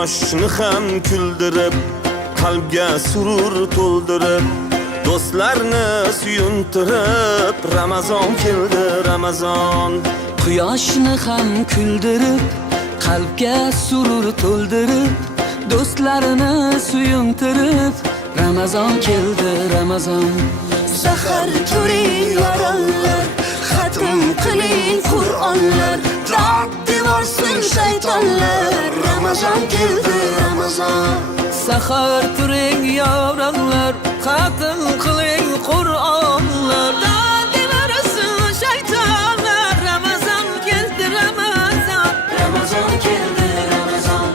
Quyoshni ham kuldirib, qalbga surur to'ldirib, do'stlarni suyuntirib, Ramazon keldi, Ramazon. Quyoshni ham kuldirib, qalbga surur to'ldirib, do'stlarini suyuntirib, Ramazon keldi, Ramazon. Sahar turing yorollar, xatm qiling Qur'onlar, dod devorsin shaytonlar. Ramazon keldi, Ramazon. Sahar turing yorollar, xatm qiling Qur'onlar, dod devorsin shaytonlar. Ramazon keldi, Ramazon. Ramazon keldi, Ramazon.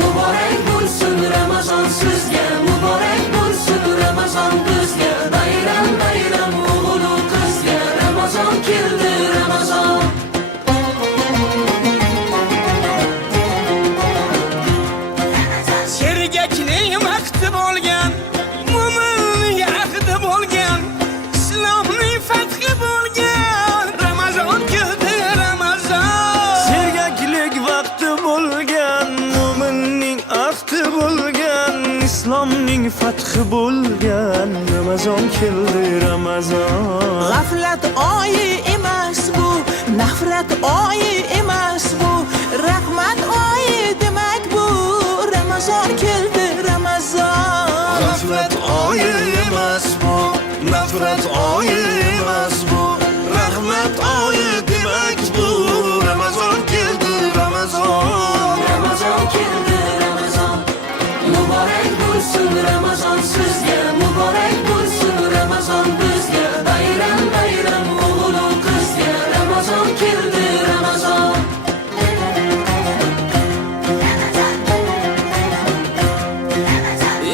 Muborak bo'lsin Ramazon sizga, muborak bo'lsin Ramazon bizga. Bayram bayram o'g'il qizga, Ramazon keldi, Ramazon. Sergakning vaqti bo'lgan, mo'minning ahdi bo'lgan, islomning fathi bo'lgan, Ramazon keldi, Ramazon. Sergaklik vaqti bo'lgan, mo'minning ahdi bo'lgan, islomning fathi bo'lgan, Ramazon keldi, Ramazon. G'aflat oyi emas bu, nafrat oyi emas bu, rahmat oyi demak bu. Ramazon keldi, Ramazon. G'aflat oyi emas bu, nafrat oyi emas bu, rahmat oyi demak bu. Ramazon keldi, Ramazon. Ramazon keldi, Ramazon. Muborak bo'lsin Ramazon sizga, muborak bo'lsin Ramazon bizga. Bayram bayram o'g'il qizga, Ramazon keldi, Ramazon.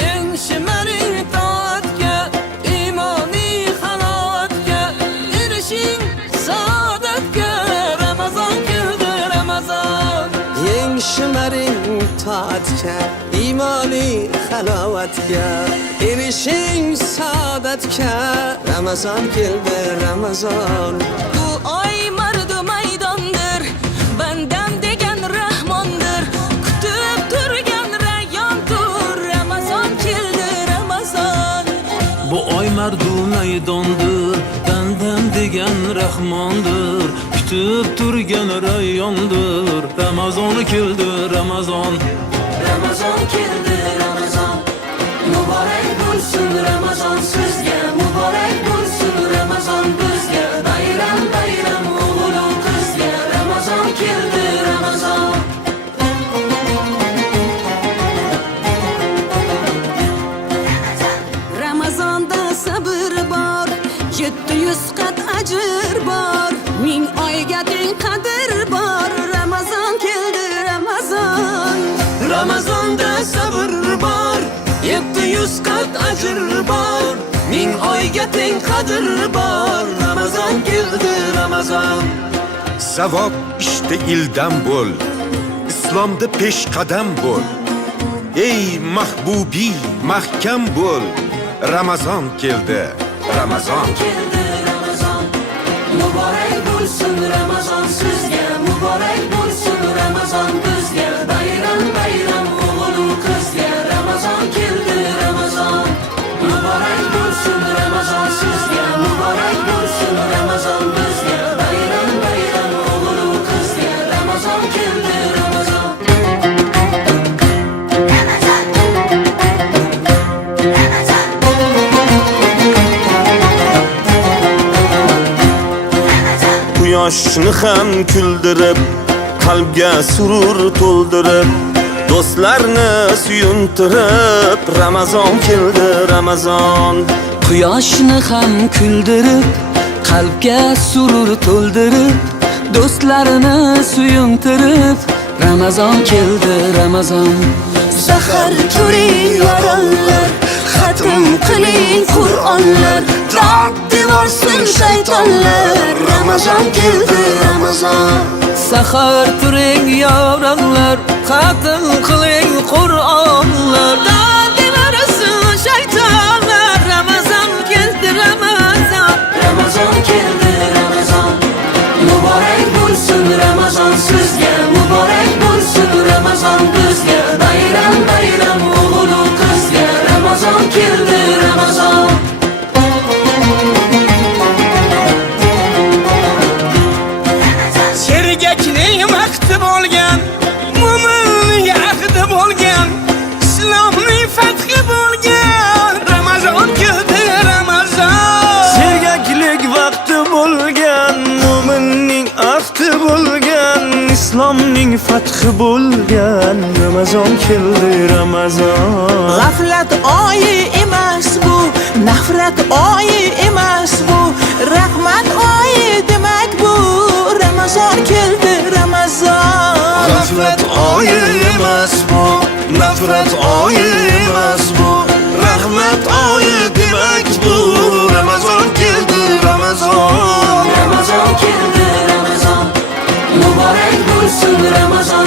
Eng shimaring toatga, imoniy halovatga, erishing saodatga, Ramazon keldi, Ramazon. Eng shimaring toatga, imoniy halovatga, erishing saodatga, Ramazon keldi, Ramazon. Bu oy mardu maydondir, bandam degan rahmondir, kutib turgan rayyondir, Ramazon keldi, Ramazon. Bu oy mardu maydondir, bandam degan rahmondir, kutib turgan rayyondir, Ramazon keldi, Ramazon. Ramazon keldi, Ramazon. Muborak bo'lsin Ramazon sizga, muborak bo'lsin Ramazon bizga. Bayram bayram o'g'il qizga, Ramazon keldi, Ramazon. Ramazonda sabr bor, 700 qat ajr bor, 1000 oyga teng qadr bor. Ramazon keldi, Ramazon. Ramazonda sabr bor, 700 qat ajr bor, 1000 oyga teng qadr bor. Ramazon keldi, Ramazon. Savob ishda ildam bo'l, islomda peshqadam bo'l. Ey mahbubi, mahkam bo'l. Ramazon keldi, Ramazon. Keldi, Ramazon. Muborak bo'lsin Ramazon sizga, muborak bo'lsin Ramazon bizga. Bayram bayram o'g'il qizga, Ramazon keldi, Ramazon. Muborak bo'lsin Ramazon sizga, muborak bo'lsin Ramazon bizga. Bayram bayram o'g'il qizga, Ramazon keldi, Ramazon. Quyoshni ham kuldirib, qalbga surur to'ldirib, do'stlarni suyuntirib, Ramazon keldi, Ramazon. Quyoshni ham kuldirib, qalbga surur to'ldirib, do'stlarini suyuntirib, Ramazon keldi, Ramazon. Sahar turing yorollar, xatm qiling Qur'onlar, dod devorsin shaytonlar. Ramazon keldi, Ramazon. Sahar turing yorollar, xatm qiling Qur'onlar, dod devorsin shaytonlar. Ramazon keldi, Ramazon. Ramazon keldi, Ramazon. Muborak bo'lsin Ramazon sizga, muborak bo'lsin Ramazon bizga. fathi bo'lgan Ramazon keldi Ramazon. G'aflat oyi emas bu, nafrat oyi emas bu, rahmat oyi demak bu. Ramazon keldi Ramazon. G'aflat oyi emas bu, nafrat oyi emas bu, rahmat oyi demak bu. Ramazon keldi Ramazon. Ramazon keldi Ramazon, muborak bo'lsin Ramazon.